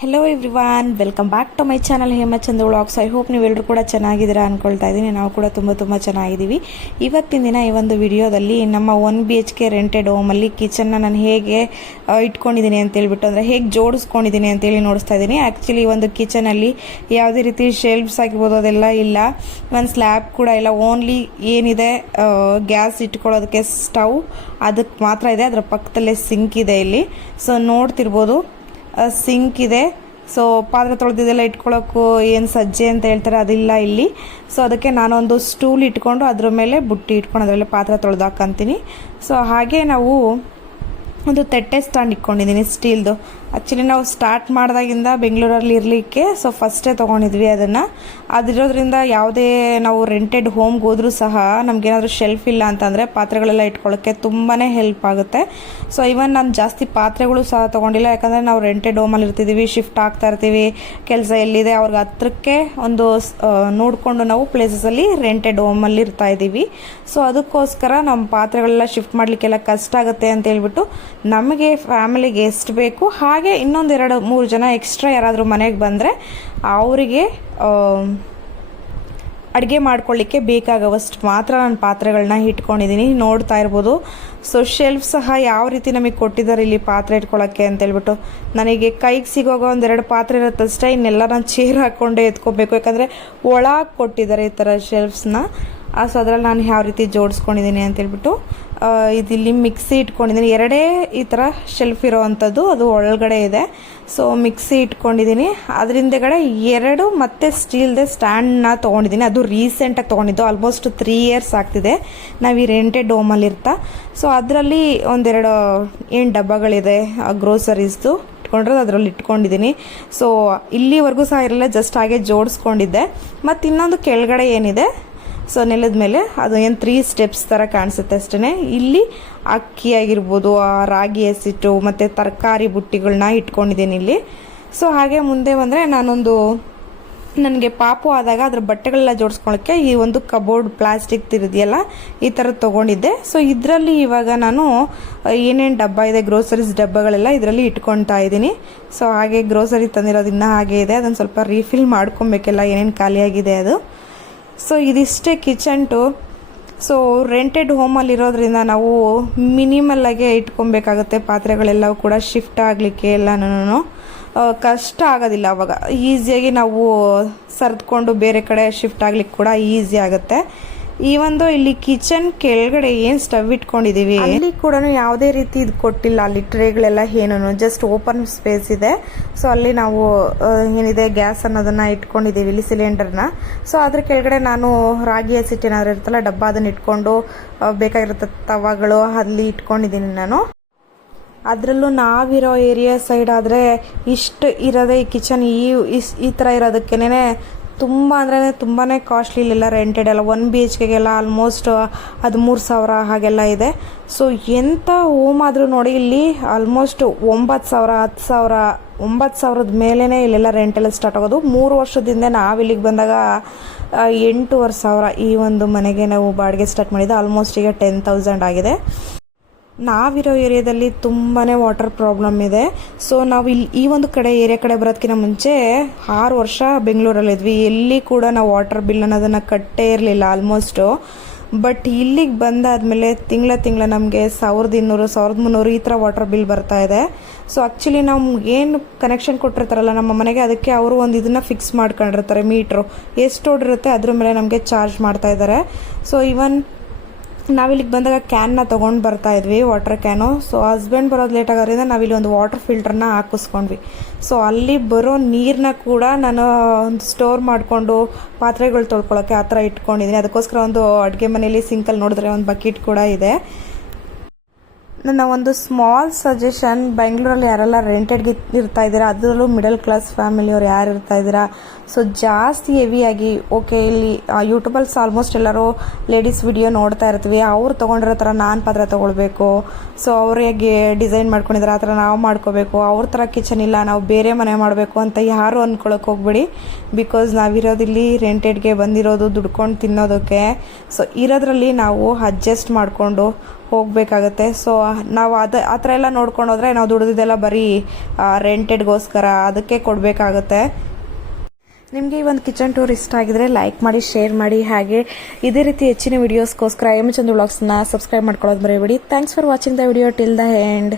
Hello everyone, welcome back to my channel Hemachandra vlogs. I hope ನೀವೆಲ್ಲರೂ ಕೂಡ ಚೆನ್ನಾಗಿದ್ದೀರಾ ಅಂದ್ಕೊಳ್ತಾ ಇದ್ದೀನಿ. ನಾವು ಕೂಡ ತುಂಬ ಚೆನ್ನಾಗಿದ್ದೀವಿ. ಇವತ್ತಿನ ದಿನ ಈ ಒಂದು ವಿಡಿಯೋದಲ್ಲಿ ನಮ್ಮ 1 BHK ರೆಂಟೆಡ್ ಹೋಮಲ್ಲಿ ಕಿಚನ್ನ ನಾನು ಹೇಗೆ ಇಟ್ಕೊಂಡಿದ್ದೀನಿ ಅಂತೇಳ್ಬಿಟ್ಟು, ಅಂದರೆ ಹೇಗೆ ಜೋಡಿಸ್ಕೊಂಡಿದ್ದೀನಿ ಅಂತೇಳಿ ನೋಡಿಸ್ತಾ ಇದ್ದೀನಿ. ಆ್ಯಕ್ಚುಲಿ ಈ ಒಂದು ಕಿಚನಲ್ಲಿ ಯಾವುದೇ ರೀತಿ ಶೆಲ್ಫ್ಸ್ ಆಗಿರ್ಬೋದು ಅದೆಲ್ಲ ಇಲ್ಲ, ಒಂದು ಸ್ಲ್ಯಾಬ್ ಕೂಡ ಇಲ್ಲ. ಓನ್ಲಿ ಏನಿದೆ ಗ್ಯಾಸ್ ಇಟ್ಕೊಳ್ಳೋದಕ್ಕೆ ಸ್ಟವ್ ಅದಕ್ಕೆ ಮಾತ್ರ ಇದೆ. ಅದರ ಪಕ್ಕದಲ್ಲೇ ಸಿಂಕ್ ಇದೆ ಇಲ್ಲಿ. ಸೊ ನೋಡ್ತಿರ್ಬೋದು ಸಿಂಕ್ ಇದೆ. ಸೊ ಪಾತ್ರೆ ತೊಳೆದಿದ್ದೆಲ್ಲ ಇಟ್ಕೊಳ್ಳೋಕ್ಕೂ ಏನು ಸಜ್ಜೆ ಅಂತ ಹೇಳ್ತಾರೆ ಅದಿಲ್ಲ ಇಲ್ಲಿ. ಸೊ ಅದಕ್ಕೆ ನಾನೊಂದು ಸ್ಟೂಲ್ ಇಟ್ಕೊಂಡು ಅದ್ರ ಮೇಲೆ ಬುಟ್ಟಿ ಇಟ್ಕೊಂಡು ಅದರಲ್ಲಿ ಪಾತ್ರೆ ತೊಳೆದಾಕಂತೀನಿ. ಸೊ ಹಾಗೆ ನಾವು ಒಂದು ತಟ್ಟೆ ಸ್ಟ್ಯಾಂಡ್ ಇಟ್ಕೊಂಡಿದ್ದೀನಿ ಸ್ಟೀಲ್ದು. ಆ್ಯಕ್ಚುಲಿ ನಾವು ಸ್ಟಾರ್ಟ್ ಮಾಡಿದಾಗಿಂದ ಬೆಂಗಳೂರಲ್ಲಿ ಇರಲಿಕ್ಕೆ ಸೊ ಫಸ್ಟೇ ತೊಗೊಂಡಿದ್ವಿ ಅದನ್ನು. ಅದಿರೋದ್ರಿಂದ ಯಾವುದೇ ನಾವು ರೆಂಟೆಡ್ ಹೋಮ್ಗೆ ಹೋದರೂ ಸಹ ನಮಗೇನಾದರೂ ಶೆಲ್ಫ್ ಇಲ್ಲ ಅಂತಂದರೆ ಪಾತ್ರೆಗಳೆಲ್ಲ ಇಟ್ಕೊಳ್ಳೋಕ್ಕೆ ತುಂಬಾ ಹೆಲ್ಪ್ ಆಗುತ್ತೆ. ಸೊ ಇವನ್ ನಾನು ಜಾಸ್ತಿ ಪಾತ್ರೆಗಳು ಸಹ ತೊಗೊಂಡಿಲ್ಲ, ಯಾಕಂದರೆ ನಾವು ರೆಂಟೆಡ್ ಹೋಮಲ್ಲಿ ಇರ್ತಿದ್ದೀವಿ, ಶಿಫ್ಟ್ ಆಗ್ತಾ ಇರ್ತೀವಿ, ಕೆಲಸ ಎಲ್ಲಿದೆ ಅವ್ರಿಗೆ ಹತ್ರಕ್ಕೆ ಒಂದು ನೋಡಿಕೊಂಡು ನಾವು ಪ್ಲೇಸಸಲ್ಲಿ ರೆಂಟೆಡ್ ಹೋಮಲ್ಲಿ ಇರ್ತಾ ಇದ್ದೀವಿ. ಸೊ ಅದಕ್ಕೋಸ್ಕರ ನಮ್ಮ ಪಾತ್ರೆಗಳೆಲ್ಲ ಶಿಫ್ಟ್ ಮಾಡಲಿಕ್ಕೆಲ್ಲ ಕಷ್ಟ ಆಗುತ್ತೆ ಅಂತ ಹೇಳ್ಬಿಟ್ಟು ನಮಗೆ ಫ್ಯಾಮಿಲಿಗೆ ಎಷ್ಟು ಬೇಕು ಹಾಗೆ ಇನ್ನೊಂದು 2-3 ಜನ ಎಕ್ಸ್ಟ್ರಾ ಯಾರಾದರೂ ಮನೆಗೆ ಬಂದರೆ ಅವರಿಗೆ ಅಡುಗೆ ಮಾಡ್ಕೊಳ್ಳಿಕ್ಕೆ ಬೇಕಾಗವಷ್ಟು ಮಾತ್ರ ನಾನು ಪಾತ್ರೆಗಳನ್ನ ಇಟ್ಕೊಂಡಿದ್ದೀನಿ. ನೋಡ್ತಾ ಇರ್ಬೋದು. ಸೊ ಶೆಲ್ಫ್ ಸಹ ಯಾವ ರೀತಿ ನಮಗೆ ಕೊಟ್ಟಿದ್ದಾರೆ ಇಲ್ಲಿ ಪಾತ್ರೆ ಇಟ್ಕೊಳ್ಳೋಕ್ಕೆ ಅಂತೇಳ್ಬಿಟ್ಟು. ನನಗೆ ಕೈಗೆ ಸಿಗೋವಾಗ 1-2 ಪಾತ್ರೆ ಇರುತ್ತಷ್ಟೇ, ಇನ್ನೆಲ್ಲ ನಾನು ಚೇರ್ ಹಾಕ್ಕೊಂಡೇ ಎತ್ಕೋಬೇಕು, ಯಾಕಂದರೆ ಒಳಗೆ ಕೊಟ್ಟಿದ್ದಾರೆ ಈ ಥರ ಶೆಲ್ಫ್ಸ್ನ. ಸೊ ಅದರಲ್ಲಿ ನಾನು ಯಾವ ರೀತಿ ಜೋಡಿಸ್ಕೊಂಡಿದ್ದೀನಿ ಅಂತೇಳ್ಬಿಟ್ಟು ಇದಿಲ್ಲಿ ಮಿಕ್ಸಿ ಇಟ್ಕೊಂಡಿದ್ದೀನಿ. 2 ಈ ಥರ ಶೆಲ್ಫ್ ಇರೋವಂಥದ್ದು, ಅದು ಒಳಗಡೆ ಇದೆ. ಸೊ ಮಿಕ್ಸಿ ಇಟ್ಕೊಂಡಿದ್ದೀನಿ. ಅದರಿಂದಗಡೆ 2 ಮತ್ತು ಸ್ಟೀಲ್ದೆ ಸ್ಟ್ಯಾಂಡ್ನ ತೊಗೊಂಡಿದ್ದೀನಿ. ಅದು ರೀಸೆಂಟಾಗಿ ತೊಗೊಂಡಿದ್ದು, ಆಲ್ಮೋಸ್ಟ್ 3 ಇಯರ್ಸ್ ಆಗ್ತಿದೆ ನಾವು ಈ ರೆಂಟೆಡ್ ಹೋಮಲ್ಲಿ ಇರ್ತಾ. ಸೊ ಅದರಲ್ಲಿ 1-2 ಏನು ಡಬ್ಬಗಳಿದೆ ಗ್ರೋಸರೀಸ್ದು ಇಟ್ಕೊಂಡ್ರೆ ಅದರಲ್ಲಿ ಇಟ್ಕೊಂಡಿದ್ದೀನಿ. ಸೊ ಇಲ್ಲಿವರೆಗೂ ಸಹ ಇರಲ್ಲ, ಜಸ್ಟ್ ಹಾಗೆ ಜೋಡಿಸ್ಕೊಂಡಿದ್ದೆ. ಮತ್ತು ಇನ್ನೊಂದು ಕೆಳಗಡೆ ಏನಿದೆ ಸೊ ನೆಲದ ಮೇಲೆ ಅದು ಏನು 3 ಸ್ಟೆಪ್ಸ್ ಥರ ಕಾಣಿಸುತ್ತೆ ಅಷ್ಟೇ. ಇಲ್ಲಿ ಅಕ್ಕಿ ಆಗಿರ್ಬೋದು, ರಾಗಿ ಹಸಿಟ್ಟು ಮತ್ತು ತರಕಾರಿ ಬುಟ್ಟಿಗಳನ್ನ ಇಟ್ಕೊಂಡಿದ್ದೀನಿ ಇಲ್ಲಿ. ಸೊ ಹಾಗೆ ಮುಂದೆ ಬಂದರೆ ನನಗೆ ಪಾಪು ಆದಾಗ ಅದ್ರ ಬಟ್ಟೆಗಳೆಲ್ಲ ಜೋಡಿಸ್ಕೊಳ್ಳೋಕ್ಕೆ ಈ ಒಂದು ಕಬೋರ್ಡ್ ಪ್ಲಾಸ್ಟಿಕ್ ತಿರುದಿಯಲ್ಲ ಈ ಥರದ್ದು ತೊಗೊಂಡಿದ್ದೆ. ಸೊ ಇದರಲ್ಲಿ ಇವಾಗ ನಾನು ಏನೇನು ಡಬ್ಬ ಇದೆ ಗ್ರೋಸರೀಸ್ ಡಬ್ಬಗಳೆಲ್ಲ ಇದರಲ್ಲಿ ಇಟ್ಕೊಳ್ತಾ ಇದ್ದೀನಿ. ಸೊ ಹಾಗೆ ಗ್ರೋಸರಿ ತಂದಿರೋದು ಇನ್ನೂ ಹಾಗೆ ಇದೆ, ಅದನ್ನು ಸ್ವಲ್ಪ ರೀಫಿಲ್ ಮಾಡ್ಕೊಬೇಕೆಲ್ಲ ಏನೇನು ಖಾಲಿಯಾಗಿದೆ ಅದು. ಸೊ ಇದಿಷ್ಟೇ ಕಿಚನ್ ಟೂರ್. ಸೊ ರೆಂಟೆಡ್ ಹೋಮಲ್ಲಿರೋದ್ರಿಂದ ನಾವು ಮಿನಿಮಲ್ಲಾಗೆ ಇಟ್ಕೊಬೇಕಾಗುತ್ತೆ ಪಾತ್ರೆಗಳೆಲ್ಲವೂ ಕೂಡ. ಶಿಫ್ಟ್ ಆಗಲಿಕ್ಕೆ ಎಲ್ಲನೂ ಕಷ್ಟ ಆಗೋದಿಲ್ಲ. ಅವಾಗ ಈಸಿಯಾಗಿ ನಾವು ಸರಿದ್ಕೊಂಡು ಬೇರೆ ಕಡೆ ಶಿಫ್ಟ್ ಆಗ್ಲಿಕ್ಕೆ ಕೂಡ ಈಸಿ ಆಗುತ್ತೆ. ಈ ಒಂದು ಇಲ್ಲಿ ಕಿಚನ್ ಕೆಳಗಡೆ ಏನು ಸ್ಟವ್ ಇಟ್ಕೊಂಡಿದ್ದೀವಿ ಅಲ್ಲಿ ಕೂಡ ಯಾವುದೇ ರೀತಿ ಇದು ಕೊಟ್ಟಿಲ್ಲ. ಅಲ್ಲಿ ಟ್ರೇಗಳೆಲ್ಲ ಏನೂ ಜಸ್ಟ್ ಓಪನ್ ಸ್ಪೇಸ್ ಇದೆ. ಸೊ ಅಲ್ಲಿ ನಾವು ಏನಿದೆ ಗ್ಯಾಸ್ ಅನ್ನೋದನ್ನ ಇಟ್ಕೊಂಡಿದ್ದೀವಿ, ಇಲ್ಲಿ ಸಿಲಿಂಡರ್ನ. ಸೊ ಅದ್ರ ಕೆಳಗಡೆ ನಾನು ರಾಗಿ ಹಸಿಟ್ಟು ಏನಾದ್ರು ಇರ್ತಲ್ಲ ಡಬ್ಬ ಅದನ್ನ ಇಟ್ಕೊಂಡು ಬೇಕಾಗಿರುತ್ತೆ ತವಾಗಳು ಅಲ್ಲಿ ಇಟ್ಕೊಂಡಿದ್ದೀನಿ ನಾನು. ಅದರಲ್ಲೂ ನಾವಿರೋ ಏರಿಯಾ ಸೈಡ್ ಆದರೆ ಇಷ್ಟು ಇರೋದೇ ಈ ಕಿಚನ್ ಈ ಥರ ಇರೋದಕ್ಕೇನೆ ತುಂಬ ಅಂದರೆ ತುಂಬಾ ಕಾಸ್ಟ್ಲಿ ಇಲ್ಲೆಲ್ಲ ರೆಂಟೆಡ್ ಎಲ್ಲ. 1 BHKಗೆಲ್ಲ ಆಲ್ಮೋಸ್ಟ್ 13,000 ಹಾಗೆಲ್ಲ ಇದೆ. ಸೊ ಎಂಥ ಹೋಮ್ ಆದರೂ ನೋಡಿ ಇಲ್ಲಿ ಆಲ್ಮೋಸ್ಟ್ 9,000 10,000 9,000 ಮೇಲೇ ಇಲ್ಲೆಲ್ಲ ರೆಂಟೆಲ್ಲ ಸ್ಟಾರ್ಟ್ ಆಗೋದು. 3 ವರ್ಷದಿಂದ ನಾವು ಇಲ್ಲಿಗೆ ಬಂದಾಗ 8,500 ಈ ಒಂದು ಮನೆಗೆ ನಾವು ಬಾಡಿಗೆ ಸ್ಟಾರ್ಟ್ ಮಾಡಿದ್ದು. ಆಲ್ಮೋಸ್ಟ್ ಈಗ 10,000 ಆಗಿದೆ. ನಾವಿರೋ ಏರಿಯಾದಲ್ಲಿ ತುಂಬಾ ವಾಟರ್ ಪ್ರಾಬ್ಲಮ್ ಇದೆ. ಸೊ ನಾವು ಇಲ್ಲಿ ಈ ಒಂದು ಏರಿಯಾ ಕಡೆ ಬರೋದಕ್ಕಿಂತ ಮುಂಚೆ 6 ವರ್ಷ ಬೆಂಗಳೂರಲ್ಲಿದ್ವಿ. ಎಲ್ಲಿ ಕೂಡ ನಾವು ವಾಟರ್ ಬಿಲ್ ಅನ್ನೋದನ್ನು ಕಟ್ಟೇ ಇರಲಿಲ್ಲ ಆಲ್ಮೋಸ್ಟು. ಬಟ್ ಇಲ್ಲಿಗೆ ಬಂದಾದಮೇಲೆ ತಿಂಗಳ ನಮಗೆ 1,200 1,300 ಈ ಥರ ವಾಟರ್ ಬಿಲ್ ಬರ್ತಾ ಇದೆ. ಸೊ ಆ್ಯಕ್ಚುಲಿ ನಾವು ಏನು ಕನೆಕ್ಷನ್ ಕೊಟ್ಟಿರ್ತಾರಲ್ಲ ನಮ್ಮ ಮನೆಗೆ, ಅದಕ್ಕೆ ಅವರು ಒಂದು ಇದನ್ನು ಫಿಕ್ಸ್ ಮಾಡ್ಕೊಂಡಿರ್ತಾರೆ, ಮೀಟ್ರು ಎಷ್ಟು ಓಡಿರುತ್ತೆ ಅದ್ರ ಮೇಲೆ ನಮಗೆ ಚಾರ್ಜ್ ಮಾಡ್ತಾ ಇದ್ದಾರೆ. ಸೊ ಇವನ್ ನಾವಿಲ್ಲಿಗೆ ಬಂದಾಗ ಕ್ಯಾನ್ನ ತೊಗೊಂಡು ಬರ್ತಾ ಇದ್ವಿ, ವಾಟರ್ ಕ್ಯಾನು. ಸೊ ಹಸ್ಬೆಂಡ್ ಬರೋದು ಲೇಟ್ ಆಗೋದ್ರಿಂದ ನಾವಿಲ್ಲಿ ಒಂದು ವಾಟರ್ ಫಿಲ್ಟರ್ನ ಹಾಕಿಸ್ಕೊಂಡ್ವಿ. ಸೊ ಅಲ್ಲಿ ಬರೋ ನೀರನ್ನ ಕೂಡ ನಾನು ಒಂದು ಸ್ಟೋರ್ ಮಾಡಿಕೊಂಡು ಪಾತ್ರೆಗಳು ತೊಳ್ಕೊಳ್ಳೋಕ್ಕೆ ಆ ಥರ ಇಟ್ಕೊಂಡಿದ್ದೀನಿ. ಅದಕ್ಕೋಸ್ಕರ ಒಂದು ಅಡುಗೆ ಮನೆಯಲ್ಲಿ ಸಿಂಕಲ್ಲಿ ನೋಡಿದ್ರೆ ಒಂದು ಬಕೆಟ್ ಕೂಡ ಇದೆ. ನನ್ನ ಒಂದು ಸ್ಮಾಲ್ ಸಜೆಷನ್, ಬೆಂಗಳೂರಲ್ಲಿ ಯಾರೆಲ್ಲ ರೆಂಟೆಡ್ಗೆ ಇರ್ತಾ ಇದ್ದೀರಾ, ಅದರಲ್ಲೂ ಮಿಡಲ್ ಕ್ಲಾಸ್ ಫ್ಯಾಮಿಲಿಯವ್ರು ಯಾರು ಇರ್ತಾ ಇದ್ದೀರಾ, ಸೊ ಜಾಸ್ತಿ ಹೆವಿಯಾಗಿ ಓಕೆ ಇಲ್ಲಿ ಯೂಟ್ಯೂಬಲ್ಲಿ ಆಲ್ಮೋಸ್ಟ್ ಎಲ್ಲರೂ ಲೇಡೀಸ್ ವಿಡಿಯೋ ನೋಡ್ತಾ ಇರ್ತೀವಿ. ಅವ್ರು ತೊಗೊಂಡಿರೋ ಥರ ನಾನು ಪಾತ್ರೆ ತೊಗೊಳ್ಬೇಕು, ಸೊ ಅವ್ರಿಗೆ ಡಿಸೈನ್ ಮಾಡ್ಕೊಂಡಿದ್ದಾರೆ ಆ ಥರ ನಾವು ಮಾಡ್ಕೋಬೇಕು, ಅವ್ರ ಥರ ಕಿಚನ್ ಇಲ್ಲ ನಾವು ಬೇರೆ ಮನೆ ಮಾಡಬೇಕು ಅಂತ ಯಾರು ಅಂದ್ಕೊಳಕ್ಕೆ ಹೋಗ್ಬೇಡಿ. ಬಿಕಾಸ್ ನಾವಿರೋದಿಲ್ಲಿ ರೆಂಟೆಡ್ಗೆ ಬಂದಿರೋದು ದುಡ್ಕೊಂಡು ತಿನ್ನೋದಕ್ಕೆ. ಸೊ ಇರೋದ್ರಲ್ಲಿ ನಾವು ಅಡ್ಜಸ್ಟ್ ಮಾಡಿಕೊಂಡು ಹೋಗಬೇಕಾಗತ್ತೆ. ಸೊ ನಾವು ಆ ಥರ ಎಲ್ಲ ನೋಡ್ಕೊಂಡು ಹೋದರೆ ನಾವು ದುಡಿದಿದ್ದೆಲ್ಲ ಬರೀ ರೆಂಟೆಡ್ಗೋಸ್ಕರ ಅದಕ್ಕೆ ಕೊಡಬೇಕಾಗತ್ತೆ. ನಿಮಗೆ ಈ ಒಂದು ಕಿಚನ್ ಟೂರ್ ಇಷ್ಟ ಆಗಿದ್ರೆ ಲೈಕ್ ಮಾಡಿ, ಶೇರ್ ಮಾಡಿ. ಹಾಗೆ ಇದೇ ರೀತಿ ಹೆಚ್ಚಿನ ವೀಡಿಯೋಸ್ಗೋಸ್ಕರ ಎಮ್ ಚಂದು ವ್ಲಾಗ್ಸ್ನ ಸಬ್ಸ್ಕ್ರೈಬ್ ಮಾಡ್ಕೊಳ್ಳೋದು ಮರಿಬೇಡಿ. Thanks for watching the video till the end.